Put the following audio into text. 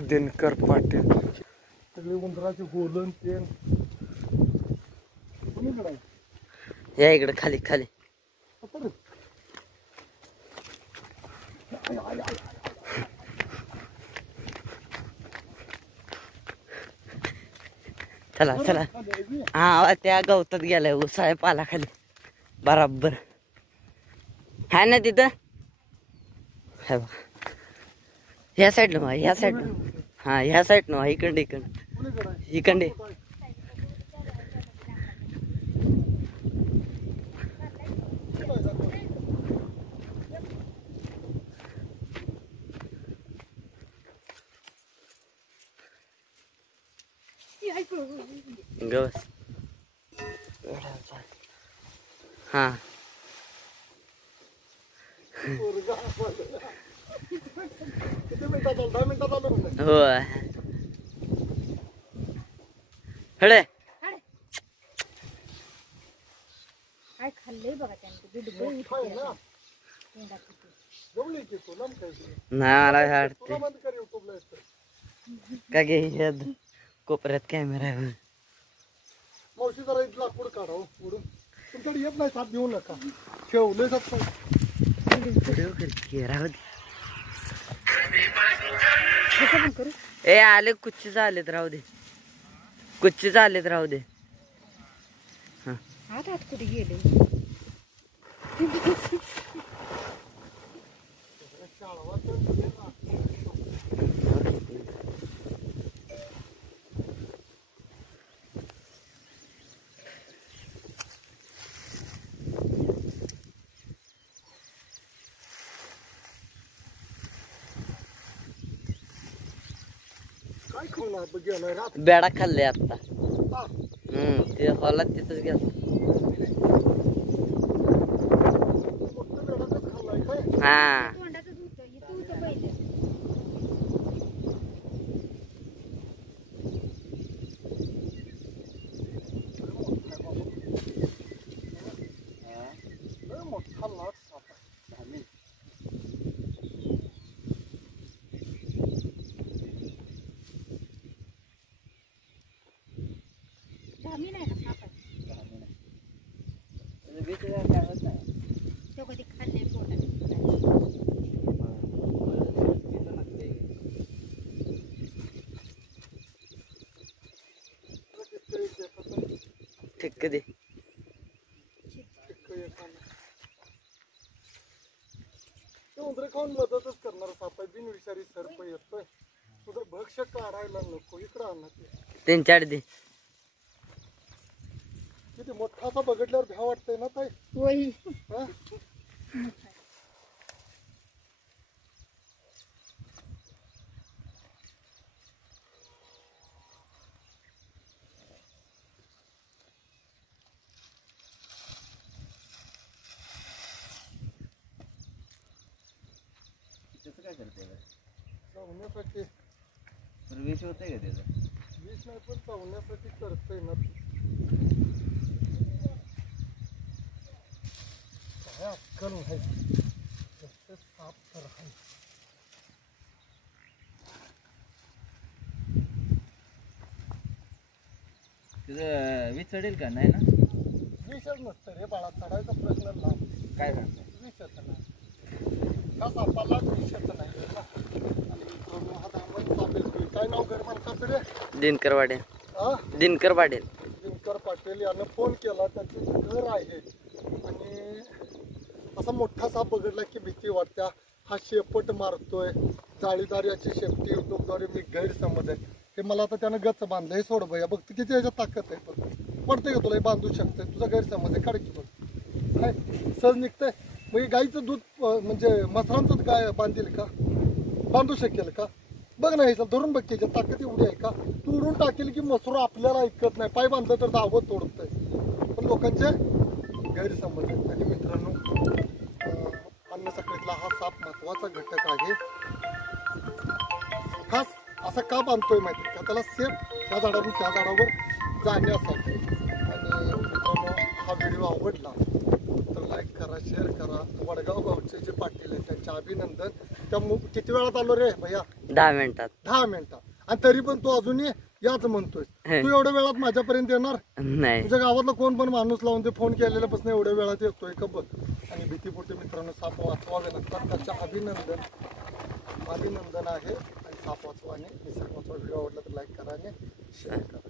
दिनकर पाटील सगळे उंदराचे गोलन पेन या इकडे खाली खाली चला चला हा त्या गवतात गेलाय उसाळ्या पालाखाली बराबर हाय ना तिथं है बघा ह्या साईडला बघा ह्या साईडला हा ह्या साईड ना इकडे इकडे इकडे गवस हा हो हळे काय खाल्लंय बघा त्यांनी नाही वाटते का गे कोपऱ्यात कॅमेरा आहे मावशी जरा लाकूड काढा उडून तुमच्याकडे येत नाही साथ देऊ नका ठेवले जात ए आले कुच्ची आलेत राहू दे कुच्ची आलेत राहू दे हात कुठे गेले बेडा खाल्ले आता ते हॉलात तिथंच गेला हा ठीक दे उंदरे खाऊन मदतच करणार सापा बिनविषारी सर्प येतोय तुझं भक्ष काढायला नको इकडं आणणार त्यांच्याकडे दे किती मोठासा बघितल्यावर भ्या वाटतंय ना ताई होय काय करते चावण्यासाठी विष होते का त्याचं विष नाही पण चावण्यासाठी करतोय ना काय अक्कल नाही साफ तर आहे तुझं वीज चढेल का नाही ना विषच नसतं रे बाळा चढायचा प्रश्न लांब काय सांगतो विषच नाही ह्या सापाला विषच नाही काय नाव घर मालकाचं रे दिनकर वाडेल दिनकर वाडेल दिनकर पाटील यानं फोन केला त्याचं घर आहे आणि असा मोठा साप बघितला की भीती वाटत्या हा शेपट मारतोय जाळीदार याची शेपटी युट्यूबद्वारे मी गैरसमज आहे हे मला आता त्यानं गच बांधलं हे सोड भैया बघ किती याच्यात ताकद आहे बघ पडते का तुला हे बांधू शकते तुझा गैरसमज आहे काढ की बघ काय सहज निघतंय मग गाईचं दूध म्हणजे मसरांचंच गाय बांधील का बांधू शकेल का बघ नाही चल धरून बघ त्याच्यात ताकद एवढी आहे का तू उडून टाकेल की मसूर आपल्याला ऐकत नाही पाय बांधलं तर दावत तोडतंय पण लोकांचे गैरसमज आहेत आणि मित्रांनो अन्न साखळीतला हा साप महत्वाचा घटक आहे खास असा का बांधतोय माहिती का त्याला सेफ त्या झाडावरून त्या झाडावर जाण्यासाठी आणि मित्रांनो हा व्हिडिओ आवडला तर लाईक करा शेअर करा वडगाव गावचे जे पाटील आहेत त्यांचे अभिनंदन किती वेळात आलो रे भैया? 10 मिनिटात 10 मिनिटात. आणि तरी पण तू अजूनही याच म्हणतोय. तू एवढ्या वेळात माझ्यापर्यंत येणार? नाही. तुझ्या गावातला कोण पण माणूस लावून ते फोन केलेल्यापासून एवढ्या वेळात येतोय का बघ. आणि भीतीपोटी मित्रांनो साप वाचवावे लागतात. त्याच्या अभिनंदन आहे. आणि साप वाचवा आणि निसर्ग वाचवा. व्हिडिओ आवडला तर लाईक करा आणि शेअर करा.